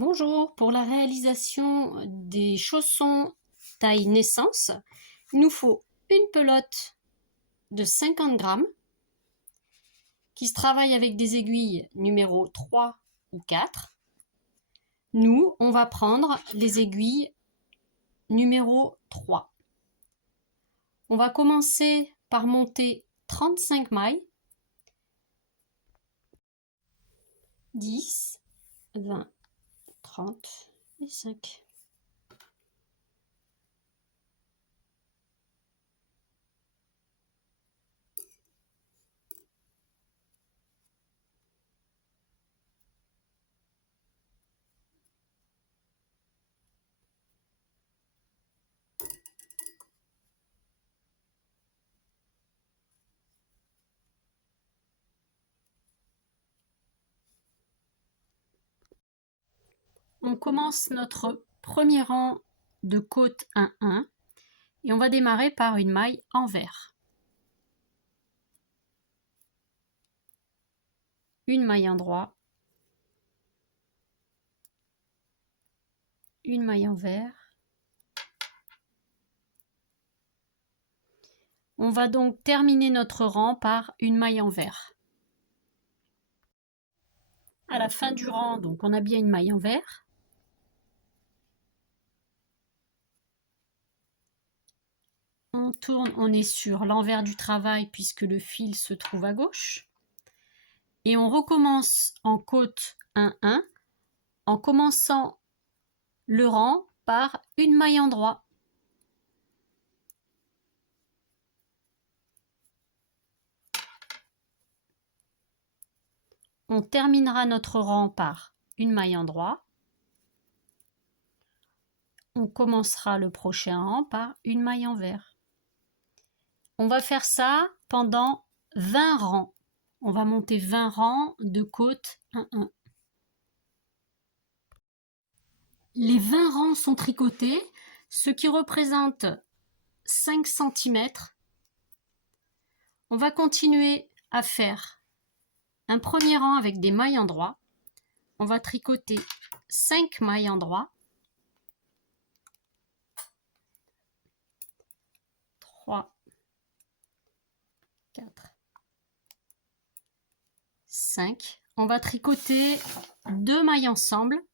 Bonjour, pour la réalisation des chaussons taille naissance, il nous faut une pelote de 50 grammes qui se travaille avec des aiguilles numéro 3 ou 4. Nous, on va prendre les aiguilles numéro 3. On va commencer par monter 35 mailles. 10, 20, 30 et 5. On commence notre premier rang de côte 1-1 et on va démarrer par une maille envers. Une maille endroit, une maille envers. On va donc terminer notre rang par une maille envers. À la fin du rang, donc on a bien une maille envers. On tourne, on est sur l'envers du travail puisque le fil se trouve à gauche. Et on recommence en côte 1-1 en commençant le rang par une maille endroit. On terminera notre rang par une maille endroit. On commencera le prochain rang par une maille envers. On va faire ça pendant 20 rangs. On va monter 20 rangs de côte 1-1. Les 20 rangs sont tricotés, ce qui représente 5 cm. On va continuer à faire un premier rang avec des mailles endroit. On va tricoter 5 mailles endroit. 3, 4, 5. On va tricoter 2 mailles ensemble.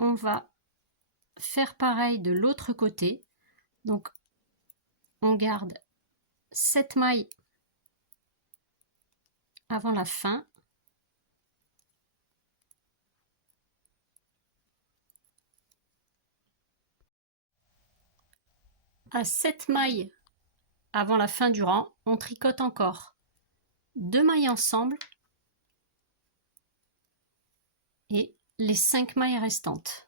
On va faire pareil de l'autre côté. Donc, on garde 7 mailles avant la fin. À 7 mailles avant la fin du rang, on tricote encore 2 mailles ensemble et les 5 mailles restantes.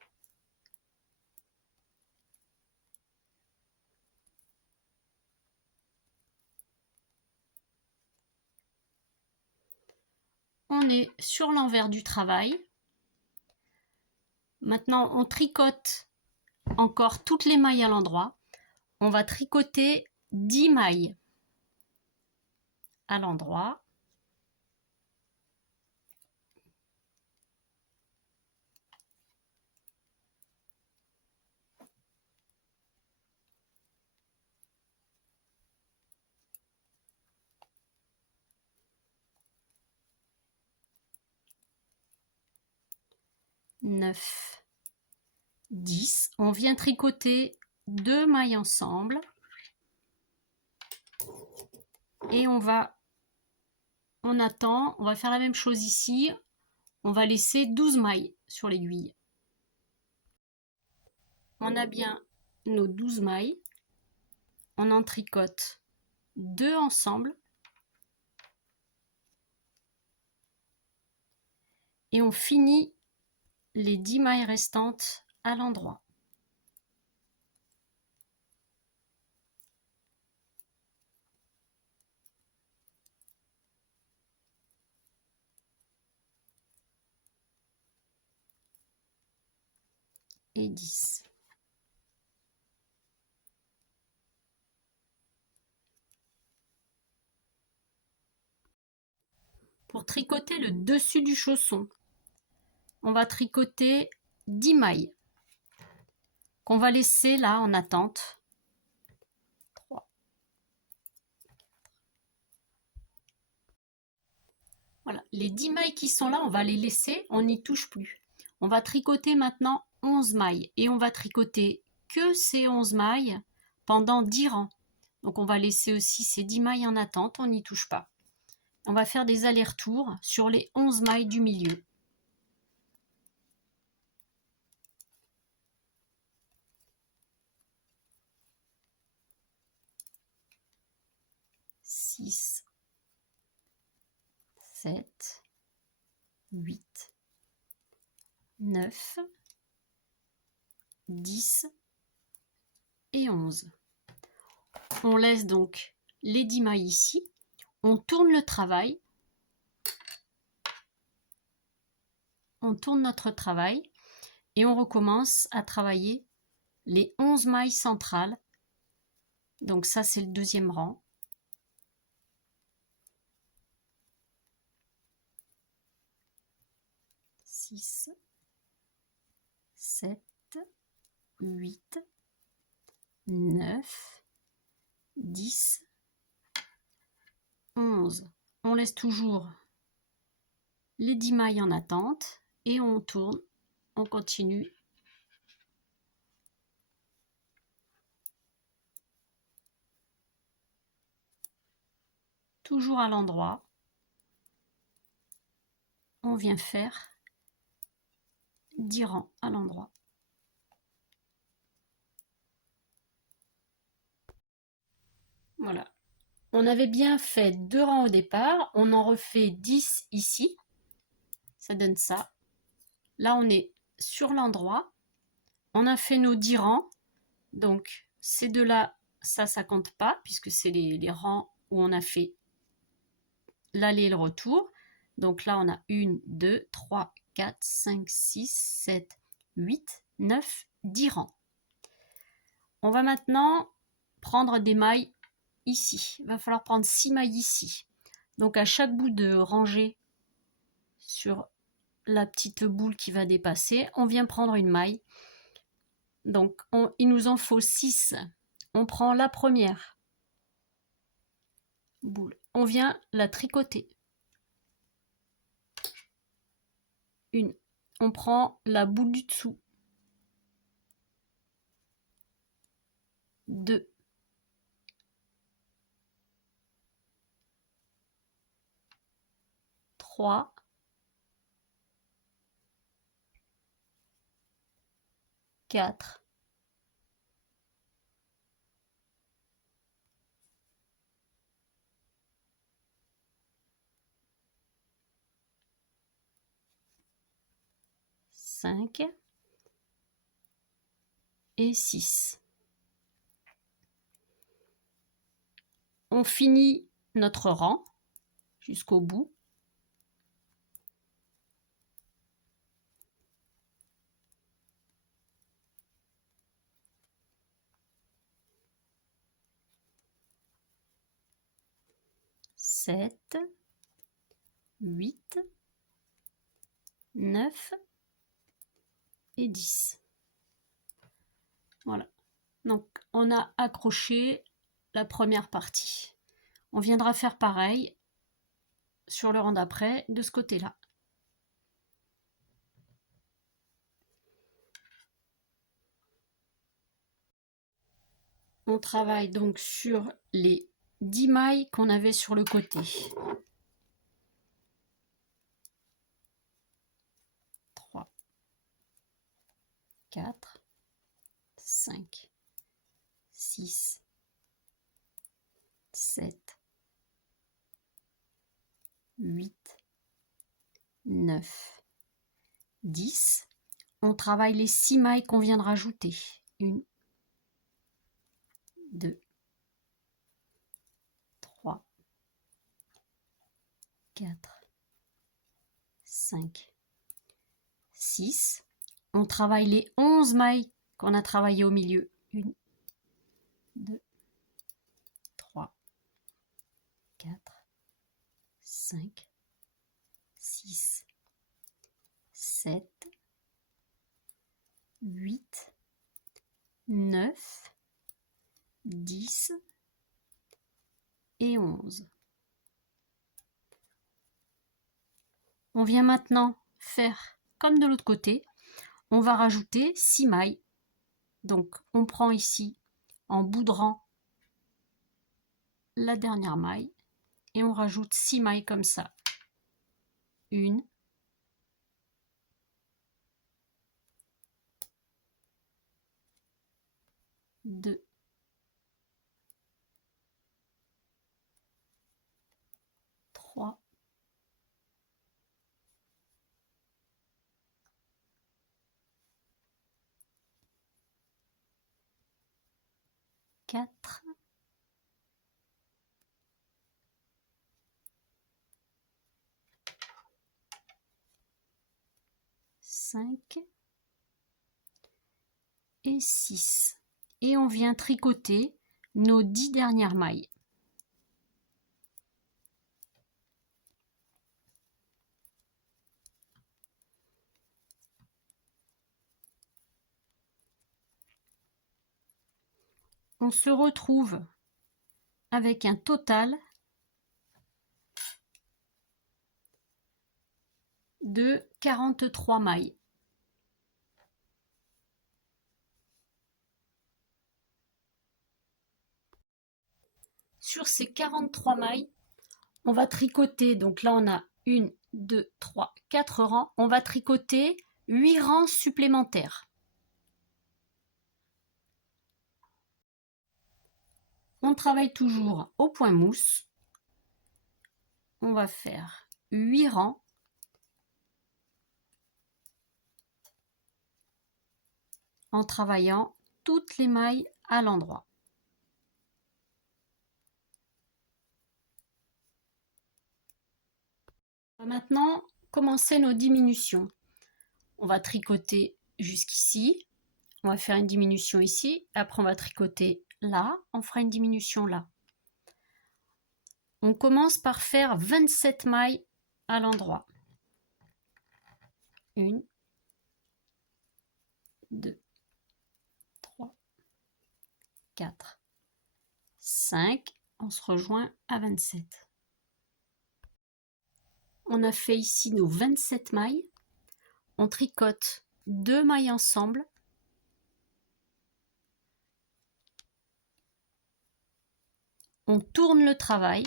On est sur l'envers du travail. Maintenant, on tricote encore toutes les mailles à l'endroit. On va tricoter 10 mailles à l'endroit. « 9, 10. On vient tricoter 2 mailles ensemble. Et on attend, on va faire la même chose ici. On va laisser 12 mailles sur l'aiguille. On a bien nos 12 mailles. On en tricote 2 ensemble. Et on finit les 10 mailles restantes à l'endroit. Et 10. Pour tricoter le dessus du chausson, on va tricoter 10 mailles qu'on va laisser là en attente. 3. Voilà, les 10 mailles qui sont là, on va les laisser, on n'y touche plus. On va tricoter maintenant 11 mailles et on va tricoter que ces 11 mailles pendant 10 rangs. Donc on va laisser aussi ces 10 mailles en attente, on n'y touche pas. On va faire des allers-retours sur les 11 mailles du milieu. Six, 7, 8, 9, 10 et 11. On laisse donc les 10 mailles ici. On tourne le travail. On tourne notre travail et on recommence à travailler les 11 mailles centrales. Donc ça, c'est le deuxième rang. Six, 7, 8, 9, 10, 11. On laisse toujours les 10 mailles en attente et on tourne, on continue. Toujours à l'endroit. On vient faire 10 rangs à l'endroit. Voilà. On avait bien fait 2 rangs au départ, on en refait 10 ici. Ça donne ça. Là, on est sur l'endroit. On a fait nos 10 rangs. Donc, ces deux-là, ça compte pas, puisque c'est les rangs où on a fait l'aller et le retour. Donc là, on a 1, 2, 3, 4, 5, 6, 7, 8, 9, 10 rangs. On va maintenant prendre des mailles ici. Il va falloir prendre 6 mailles ici. Donc à chaque bout de rangée sur la petite boule qui va dépasser, on vient prendre une maille. Donc il nous en faut 6. On prend la première boule. On vient la tricoter. Une. On prend la boule du dessous. 2. 3. 4. 5 et 6. On finit notre rang jusqu'au bout. Sept, 8, 9 et 10. Voilà. Donc, on a accroché la première partie. On viendra faire pareil sur le rang d'après, de ce côté-là. On travaille donc sur les 10 mailles qu'on avait sur le côté. 3, 4, 5, 6, 7, 8, 9, 10. On travaille les 6 mailles qu'on vient de rajouter. 1, 2, 3, 4, 5, 6. On travaille les 11 mailles qu'on a travaillées au milieu. 1, 2, 3, 4, 5, 7, 8, 9, 10 et 11. On vient maintenant faire comme de l'autre côté. On va rajouter 6 mailles. Donc on prend ici en bout de rang la dernière maille et on rajoute 6 mailles comme ça. 1, 2, 3, 4, 5 et 6. Et on vient tricoter nos 10 dernières mailles. On se retrouve avec un total de 43 mailles. Sur ces 43 mailles, on va tricoter, donc là on a 1, 2, 3, 4 rangs, on va tricoter 8 rangs supplémentaires. On travaille toujours au point mousse. On va faire 8 rangs. En travaillant toutes les mailles à l'endroit. On va maintenant commencer nos diminutions. On va tricoter jusqu'ici. On va faire une diminution ici. Après, on va tricoter là. On fera une diminution là. On commence par faire 27 mailles à l'endroit. 1, 2, 3, 4, 5. On se rejoint à 27. On a fait ici nos 27 mailles. On tricote 2 mailles ensemble. On tourne le travail.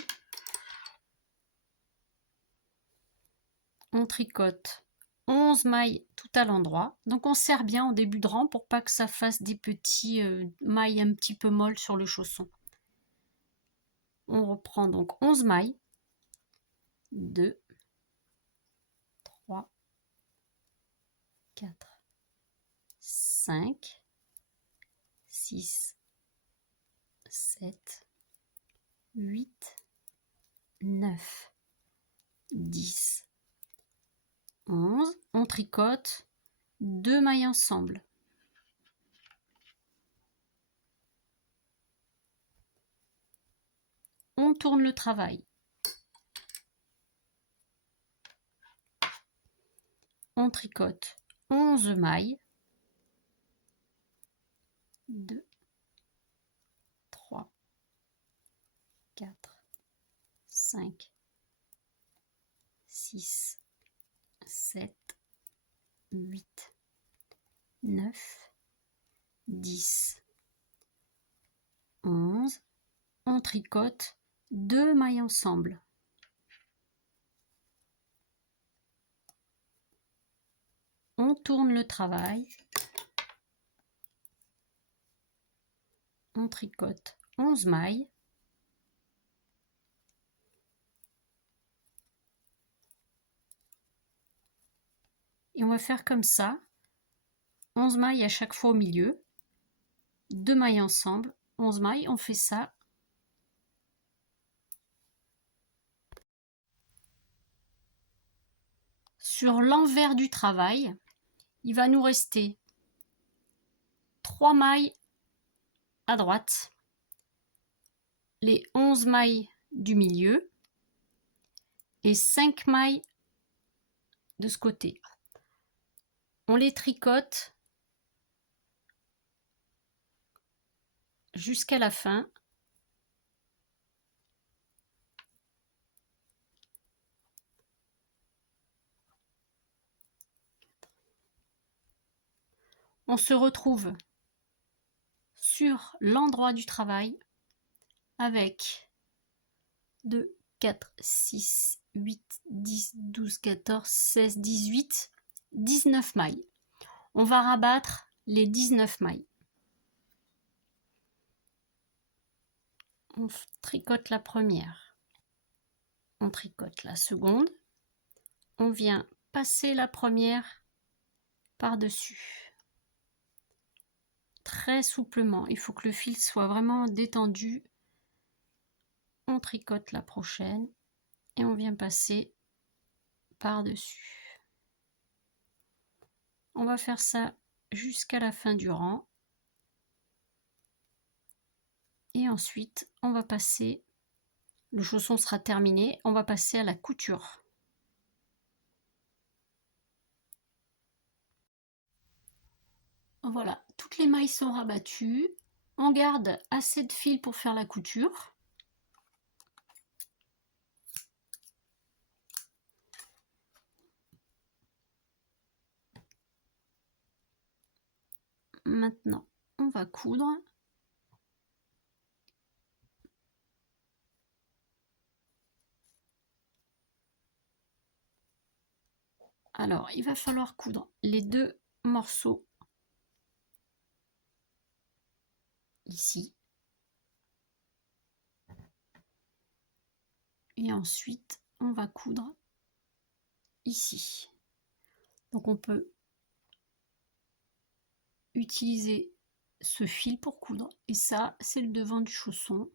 On tricote 11 mailles tout à l'endroit. Donc on serre bien en début de rang pour pas que ça fasse des petits mailles un petit peu molles sur le chausson. On reprend donc 11 mailles. 2, 3, 4, 5, 6, 7, 8, 9, 10, 11. On tricote 2 mailles ensemble. On tourne le travail. On tricote 11 mailles. 2, 3, 4, 5, 6, 7, 8, 9, 10, 11. On tricote 2 mailles ensemble. On tourne le travail. On tricote 11 mailles. Et on va faire comme ça. 11 mailles à chaque fois au milieu. 2 mailles ensemble. 11 mailles, on fait ça. Sur l'envers du travail, il va nous rester 3 mailles à droite, les 11 mailles du milieu et 5 mailles de ce côté. on les tricote jusqu'à la fin. On se retrouve sur l'endroit du travail avec 2, 4, 6, 8, 10, 12, 14, 16, 18, 19 mailles. On va rabattre les 19 mailles. On tricote la première, on tricote la seconde, on vient passer la première par-dessus. Très souplement, il faut que le fil soit vraiment détendu. On tricote la prochaine et on vient passer par-dessus. On va faire ça jusqu'à la fin du rang. Et ensuite, on va passer, le chausson sera terminé, on va passer à la couture. Voilà, toutes les mailles sont rabattues. On garde assez de fil pour faire la couture. Maintenant, on va coudre. Alors, il va falloir coudre les deux morceaux ici. Et ensuite, on va coudre ici. Donc, on peut utiliser ce fil pour coudre. Et ça, c'est le devant du chausson.